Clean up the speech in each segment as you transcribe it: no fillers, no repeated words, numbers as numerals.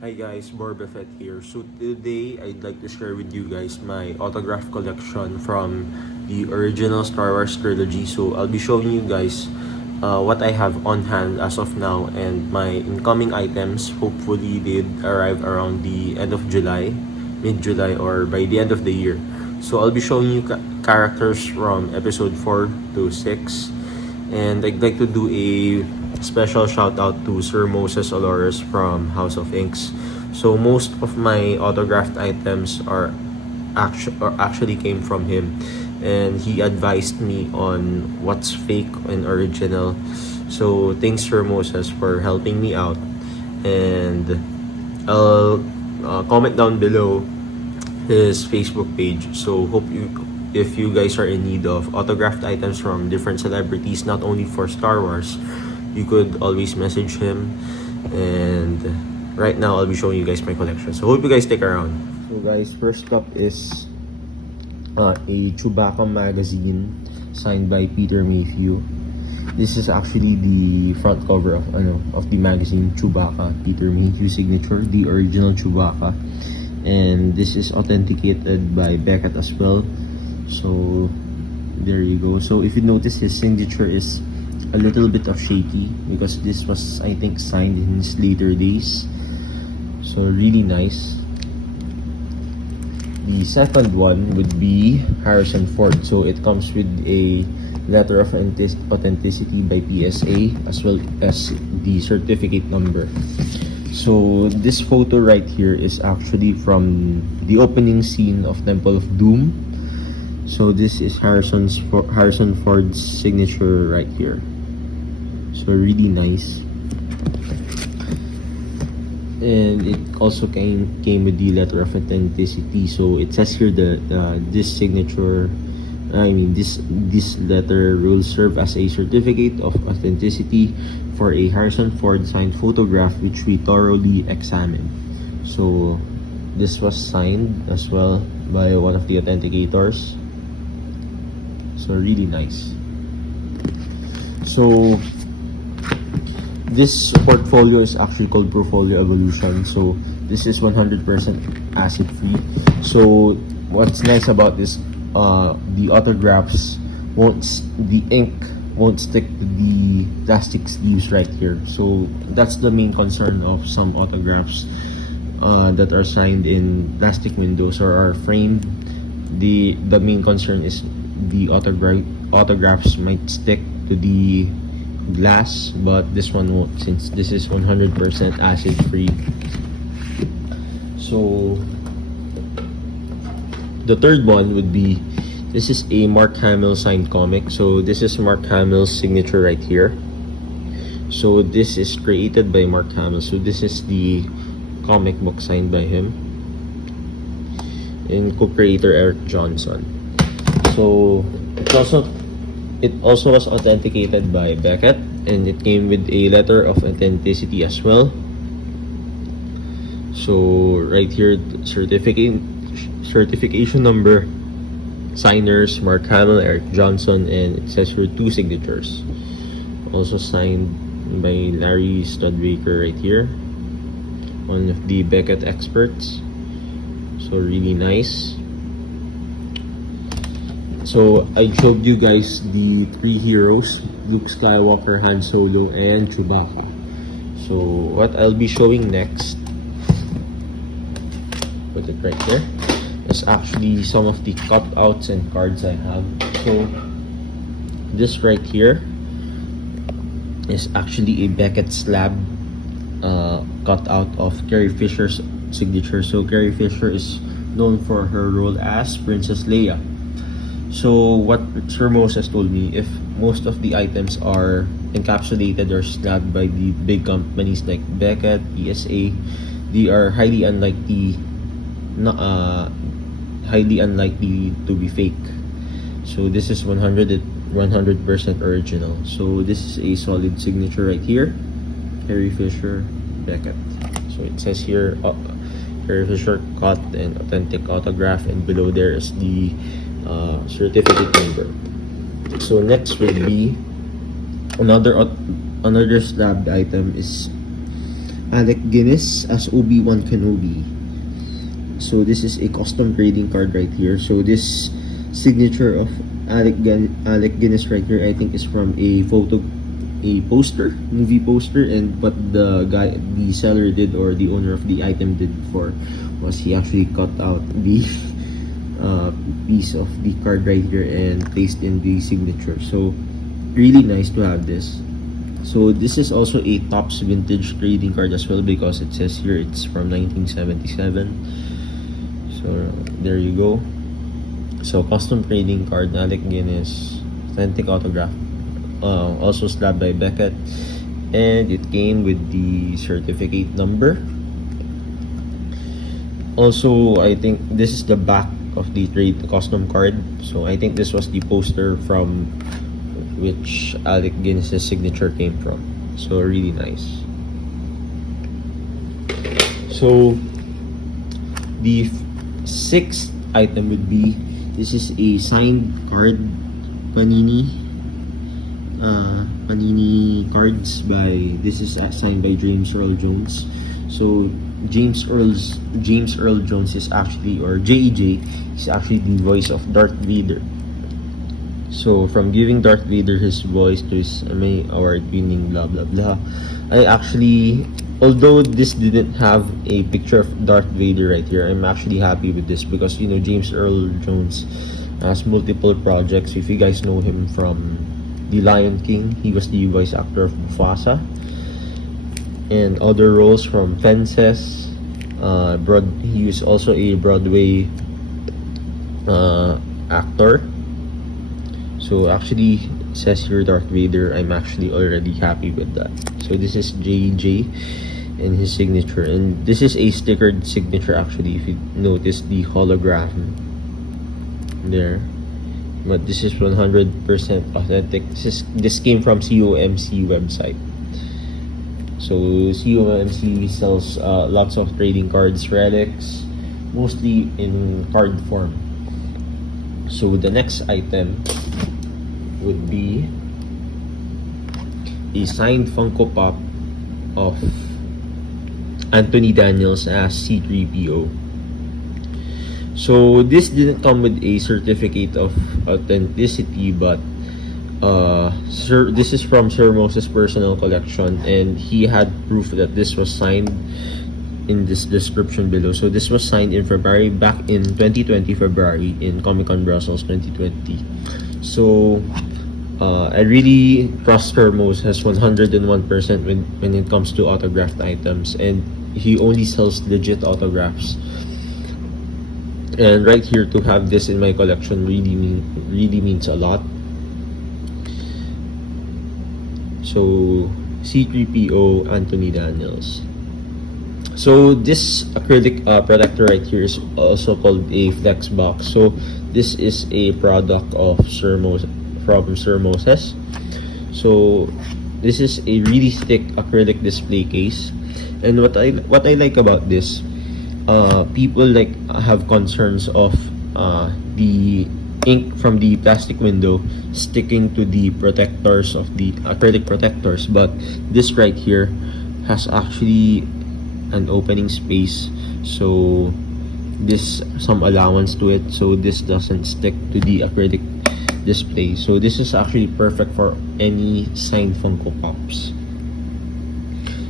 Hi guys, Borbe Fett here. So today, I'd like to share with you guys my autograph collection from the original Star Wars Trilogy. So I'll be showing you guys what I have on hand as of now and my incoming items. Hopefully, they'd arrive around the end of July, mid-July, or by the end of the year. So I'll be showing you characters from episode 4 to 6. And I'd like to do a special shout out to Sir Moses Olores from House of Inks. So most of my autographed items actually came from him, and he advised me on what's fake and original. So thanks Sir Moses for helping me out, and I'll comment down below his Facebook page. So if you guys are in need of autographed items from different celebrities, not only for Star Wars, you could always message him. And right now, I'll be showing you guys my collection. So hope you guys stick around. So guys, first up is a Chewbacca magazine signed by Peter Mayhew. This is actually the front cover of the magazine, Chewbacca, Peter Mayhew signature, the original Chewbacca. And this is authenticated by Beckett as well. So there you go. So if you notice, his signature is a little bit of shaky because this was, I think, signed in his later days. So really nice. The second one would be Harrison Ford. So it comes with a letter of authenticity by PSA as well as the certificate number. So this photo right here is actually from the opening scene of Temple of Doom. So this is Harrison Ford's signature right here. So really nice. And it also came with the letter of authenticity. So it says here that this letter will serve as a certificate of authenticity for a Harrison Ford signed photograph which we thoroughly examined. So this was signed as well by one of the authenticators. So really nice. So this portfolio is actually called Portfolio Evolution. So this is 100% acid free. So what's nice about this, the autographs the ink won't stick to the plastic sleeves right here. So that's the main concern of some autographs that are signed in plastic windows or are framed. The main concern is the autographs might stick to the glass, but this one won't, since this is 100% acid free. So the third one would be, this is a Mark Hamill signed comic. So this is Mark Hamill's signature right here. So this is created by Mark Hamill. So this is the comic book signed by him and co-creator Eric Johnson. So it also was authenticated by Beckett, and it came with a letter of authenticity as well. So right here, certification number, signers Mark Hamill, Eric Johnson, and it says here 2 signatures. Also signed by Larry Studbaker right here, one of the Beckett experts. So really nice. So I showed you guys the 3 heroes, Luke Skywalker, Han Solo, and Chewbacca. So what I'll be showing next, put it right there, is actually some of the cutouts and cards I have. So this right here is actually a Beckett slab cutout of Carrie Fisher's signature. So Carrie Fisher is known for her role as Princess Leia. So what Sir Moses told me, if most of the items are encapsulated or slabbed by the big companies like Beckett, PSA, they are highly unlikely to be fake. So this is 100% original. So this is a solid signature right here, Carrie Fisher, Beckett. So it says here, Carrie Fisher cut and authentic autograph, and below there is the certificate number. So next will be another slabbed item is Alec Guinness as Obi-Wan Kenobi. So this is a custom trading card right here. So this signature of Alec Guinness right here, I think, is from a movie poster, and what the seller did, or the owner of the item did before, was he actually cut out the piece of the card right here and placed in the signature. So really nice to have this. So this is also a Topps vintage trading card as well, because it says here it's from 1977. So there you go. So custom trading card, Alec Guinness, authentic autograph, also slabbed by Beckett, and it came with the certificate number. Also, I think this is the back of the custom card. So I think this was the poster from which Alec Guinness's signature came from. So really nice. So the sixth item would be, this is a signed card, Panini cards by, this is signed by James Earl Jones. So James Earl Jones is actually, or JEJ, is actually the voice of Darth Vader. So from giving Darth Vader his voice to his Emmy award-winning blah blah blah, I actually, although this didn't have a picture of Darth Vader right here, I'm actually happy with this, because you know James Earl Jones has multiple projects. If you guys know him from The Lion King, he was the voice actor of Mufasa, and other roles from Fences. He was also a Broadway actor. So actually, says here Darth Vader, I'm actually already happy with that. So this is JJ and his signature, and this is a stickered signature actually, if you notice the hologram there. But this is 100% authentic. This came from COMC website. So COMC sells lots of trading cards, relics, mostly in card form. So the next item would be a signed Funko Pop of Anthony Daniels as C-3PO. So this didn't come with a certificate of authenticity, but this is from Sir Moses' personal collection, and he had proof that this was signed in this description below. So this was signed in February, back in 2020 February, in Comic-Con Brussels 2020. So I really trust Sir Moses 101% when it comes to autographed items, and he only sells legit autographs. And right here, to have this in my collection really means a lot. So C-3PO Anthony Daniels. So this acrylic protector right here is also called a flex box. So this is a product of from Sir Moses. So this is a really thick acrylic display case, and what I like about this, people like have concerns of the ink from the plastic window sticking to the protectors of the acrylic protectors, but this right here has actually an opening space, so this some allowance to it, so this doesn't stick to the acrylic display. So this is actually perfect for any signed Funko Pops.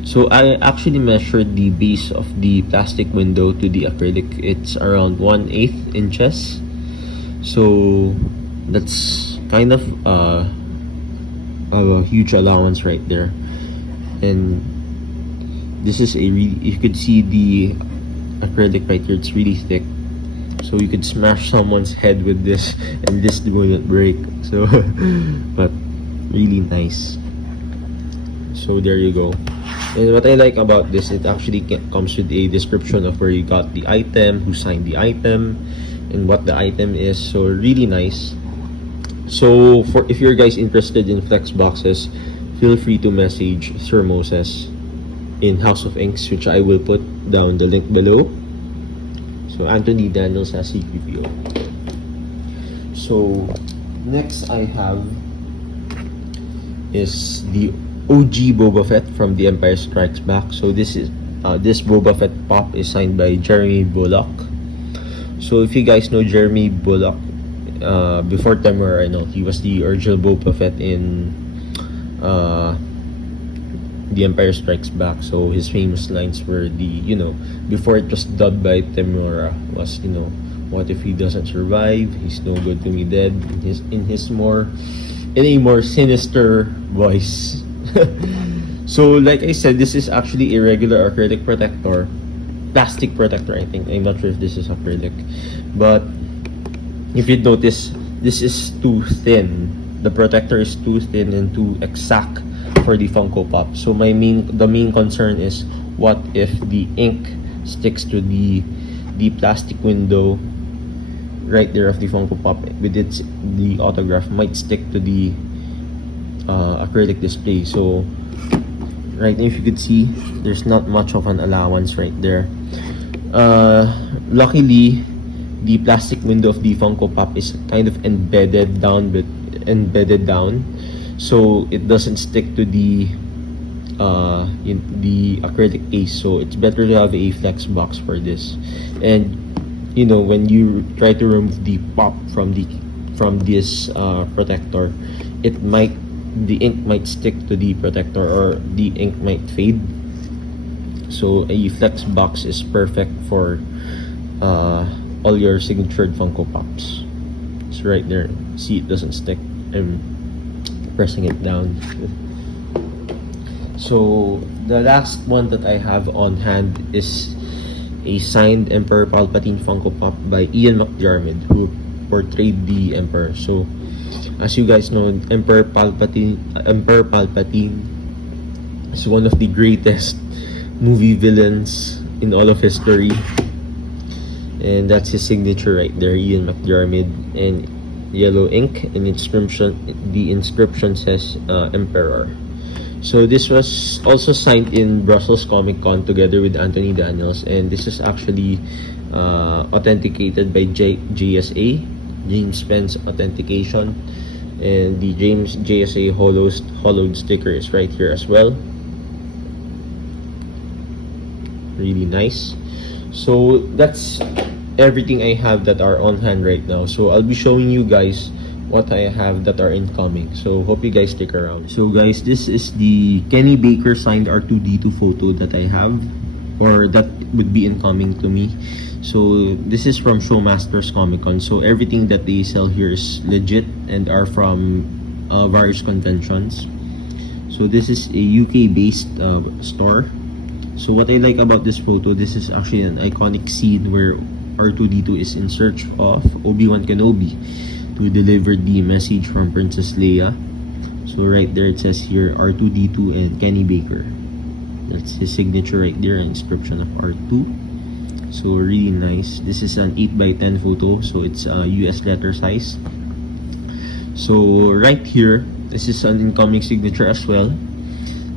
So I actually measured the base of the plastic window to the acrylic. It's around 1/8 inches. So that's kind of a huge allowance right there. And this is you could see the acrylic right here, it's really thick. So you could smash someone's head with this and this wouldn't break. So but really nice. So there you go. And what I like about this, it actually comes with a description of where you got the item, who signed the item, and what the item is. So really nice. So if you're guys interested in flex boxes, feel free to message Sir Moses in House of Inks, which I will put down the link below. So Anthony Daniels as C-3PO. So next I have is the OG Boba Fett from The Empire Strikes Back. So this Boba Fett pop is signed by Jeremy Bullock. So if you guys know Jeremy Bullock, before Temur, I know he was the original Boba Fett in The Empire Strikes Back. So his famous lines were before it was dubbed by Temura was, what if he doesn't survive? He's no good to me dead. In a more sinister voice. So like I said, this is actually a regular acrylic protector. Plastic protector, I think. I'm not sure if this is acrylic. But if you notice, this is too thin. The protector is too thin and too exact for the Funko Pop. So the main concern is, what if the ink sticks to the plastic window right there of the Funko Pop with the autograph might stick to the acrylic display. So right now, if you could see, there's not much of an allowance right there. Luckily, the plastic window of the Funko Pop is kind of embedded down, so it doesn't stick to the acrylic case. So it's better to have a flex box for this. And when you try to remove the pop from this protector, the ink might stick to the protector, or the ink might fade. So a flex box is perfect for all your signatured Funko Pops. It's right there. See, it doesn't stick. I'm pressing it down. So the last one that I have on hand is a signed Emperor Palpatine Funko Pop by Ian McDiarmid, who portrayed the Emperor. So as you guys know, Emperor Palpatine is one of the greatest movie villains in all of history, and that's his signature right there, Ian McDiarmid, and yellow ink, and the inscription says Emperor. So this was also signed in Brussels Comic Con together with Anthony Daniels, and this is actually authenticated by JSA, James Spence Authentication, and the JSA hollowed sticker is right here as well. Really nice. So that's everything I have that are on hand right now. So I'll be showing you guys what I have that are incoming. So hope you guys stick around. So guys, this is the Kenny Baker signed R2-D2 photo that I have, or that would be incoming to me. So this is from Showmasters Comic Con. So everything that they sell here is legit and are from various conventions. So this is a UK based store. So what I like about this photo, this is actually an iconic scene where R2-D2 is in search of Obi-Wan Kenobi to deliver the message from Princess Leia. So right there it says here R2-D2 and Kenny Baker. That's his signature right there, inscription of R2. So really nice. This is an 8x10 photo, so it's US letter size. So right here, this is an incoming signature as well.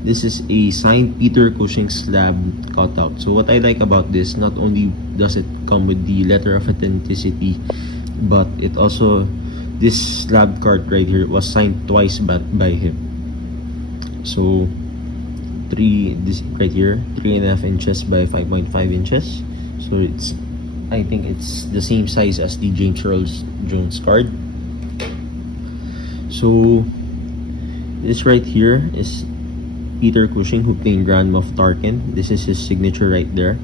This is a signed Peter Cushing slab cutout. So what I like about this, not only does it come with the letter of authenticity, but it also, this slab card right here was signed twice by him. So this right here, 3.5 inches by 5.5 inches. So I think it's the same size as the James Earl Jones card. So this right here is Peter Cushing, who played Grand Moff Tarkin. This is his signature right there.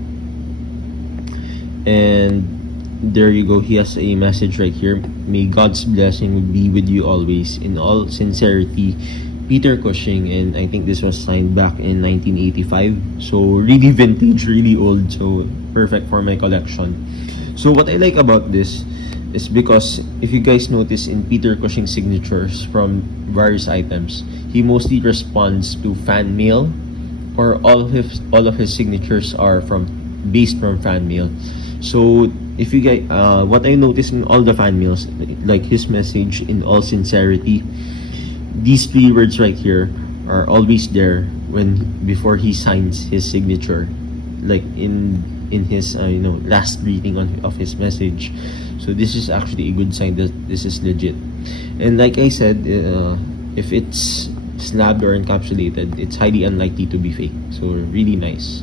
And there you go, he has a message right here. May God's blessing be with you always. In all sincerity, Peter Cushing. And I think this was signed back in 1985. So really vintage, really old. So perfect for my collection. So what I like about this is because if you guys notice in Peter Cushing's signatures from various items, he mostly responds to fan mail, or all of his signatures are based from fan mail. So if you guys, what I noticed in all the fan mails, like his message, in all sincerity, these three words right here are always there before he signs his signature, like in his last reading of his message. So this is actually a good sign that this is legit. And like I said, if it's slabbed or encapsulated, it's highly unlikely to be fake. So really nice.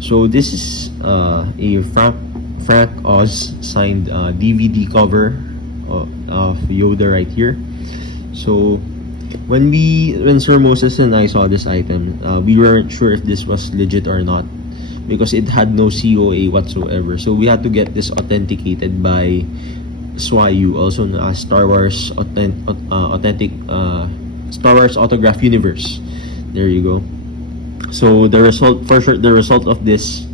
So this is a Frank Oz signed DVD cover of Yoda right here. So when Sir Moses and I saw this item, we weren't sure if this was legit or not because it had no COA whatsoever. So we had to get this authenticated by SWAU, also known as Star Wars Authentic Star Wars Autograph Universe. There you go. So the result of this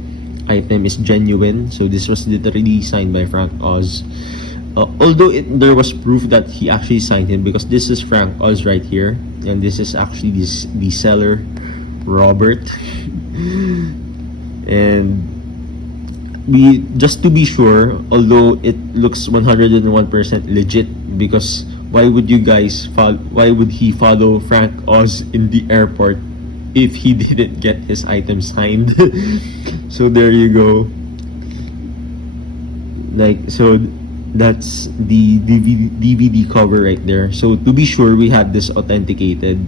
item is genuine. So this was literally signed by Frank Oz. Although there was proof that he actually signed him, because this is Frank Oz right here, and this is actually the seller, Robert. And we, just to be sure, although it looks 101% legit, because why would he follow Frank Oz in the airport if he didn't get his item signed? So there you go. So that's the DVD cover right there. So to be sure, we had this authenticated.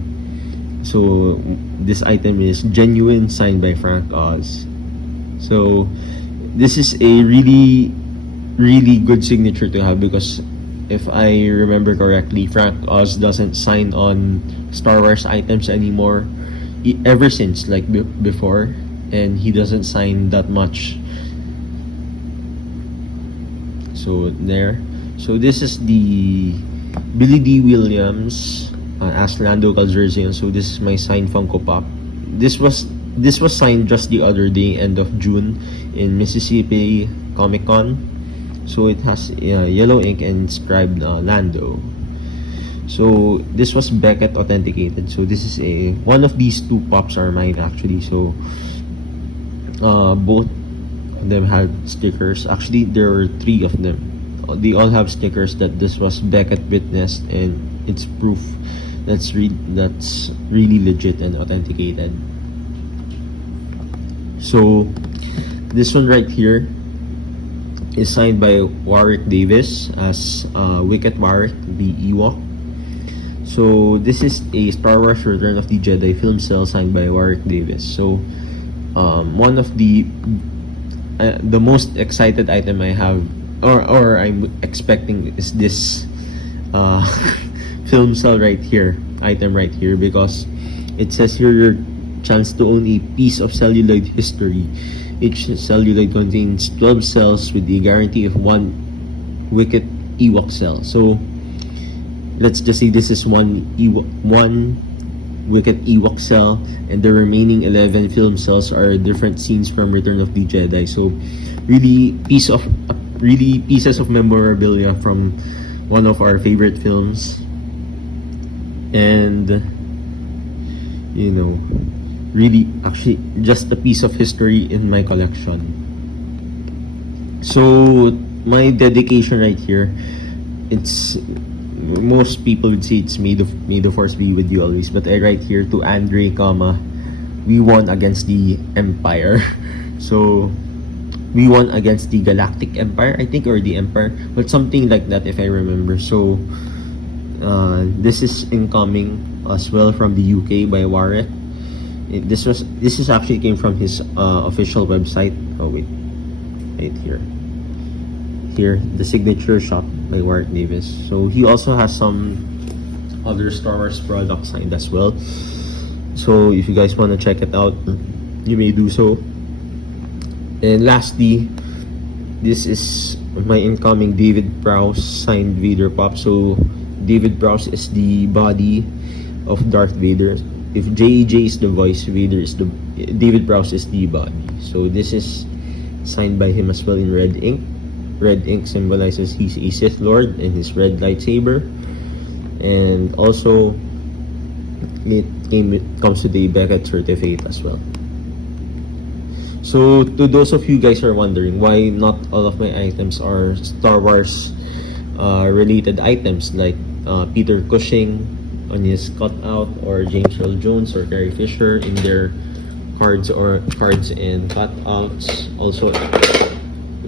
So this item is genuine, signed by Frank Oz. So this is a really, really good signature to have, because if I remember correctly, Frank Oz doesn't sign on Star Wars items anymore, ever since, like before, and he doesn't sign that much. So there. So this is the Billy D. Williams as Lando Calrissian. So this is my signed Funko Pop. This was signed just the other day, end of June, in Mississippi Comic Con. So it has yellow ink and inscribed Lando. So this was Beckett authenticated. So this is one of these two pops are mine actually. So both of them had stickers. Actually, there were 3 of them. They all have stickers that this was Beckett witnessed, and it's proof that's really legit and authenticated. So this one right here is signed by Warwick Davis as Wicket Warwick, the Ewok. So this is a Star Wars Return of the Jedi film cell signed by Warwick Davis. So one of the most excited item I have, or I'm expecting, is this film cell item right here, because it says here your chance to own a piece of celluloid history. Each celluloid contains 12 cells with the guarantee of 1 Wicket Ewok cell. So let's just say this is one Wicket Ewok cell, and the remaining 11 film cells are different scenes from Return of the Jedi. So really pieces of memorabilia from one of our favorite films, and really actually just a piece of history in my collection. So my dedication right here, it's, most people would say it's may the force be with you always, but I write here to Andre, we won against the Empire. So we won against the Galactic Empire, I think, or the Empire, but something like that if I remember. So this is incoming as well from the UK by Warwick. This is actually came from his official website. Oh wait, right here, the signature shop by Warwick Davis. So he also has some other Star Wars products signed as well. So if you guys want to check it out, you may do so. And lastly, this is my incoming David Prowse signed Vader pop. So David Prowse is the body of Darth Vader. If JEJ is the voice, David Prowse is the body. So this is signed by him as well in red ink. Red ink symbolizes he's a Sith Lord and his red lightsaber. And also, it comes with a Beckett certificate as well. So to those of you guys who are wondering why not all of my items are Star Wars related items, like Peter Cushing on his cutout, or James Earl Jones or Carrie Fisher in their cards and cutouts. Also,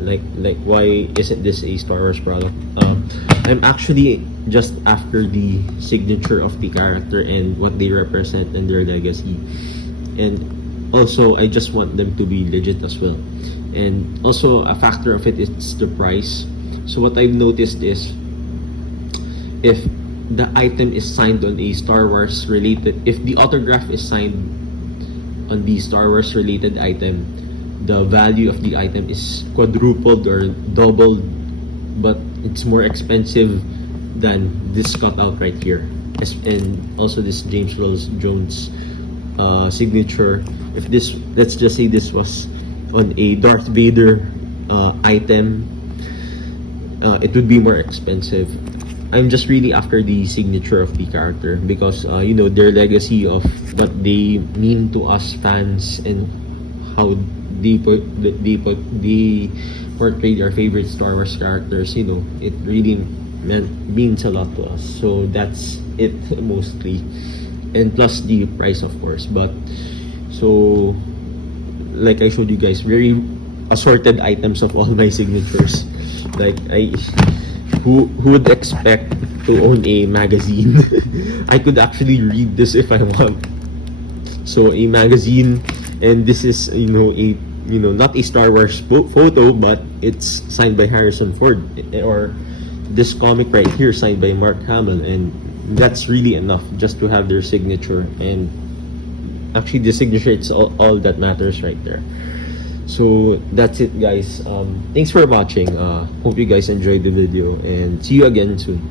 like why isn't this a Star Wars product? I'm actually just after the signature of the character and what they represent and their legacy, and also I just want them to be legit as well. And also a factor of it is the price. So what I've noticed is, if the item is signed on a Star Wars related, if the autograph is signed on the Star Wars related item, the value of the item is quadrupled or doubled, but it's more expensive than this cutout right here. And also this James Earl Jones signature. If this, let's just say this was on a Darth Vader item, it would be more expensive. I'm just really after the signature of the character because you know, their legacy of what they mean to us fans and how they portray their favorite Star Wars characters. You know, it really means a lot to us. So that's it mostly, and plus the price, of course. But so, like I showed you guys, very assorted items of all my signatures. Like who would expect to own a magazine? I could actually read this if I want. So a magazine, and this is, you know, a, you know, not a Star Wars photo, but it's signed by Harrison Ford, or this comic right here signed by Mark Hamill, and that's really enough just to have their signature. And actually the signature, it's all that matters right there. So that's it, guys. Thanks for watching. Hope you guys enjoyed the video, and see you again soon.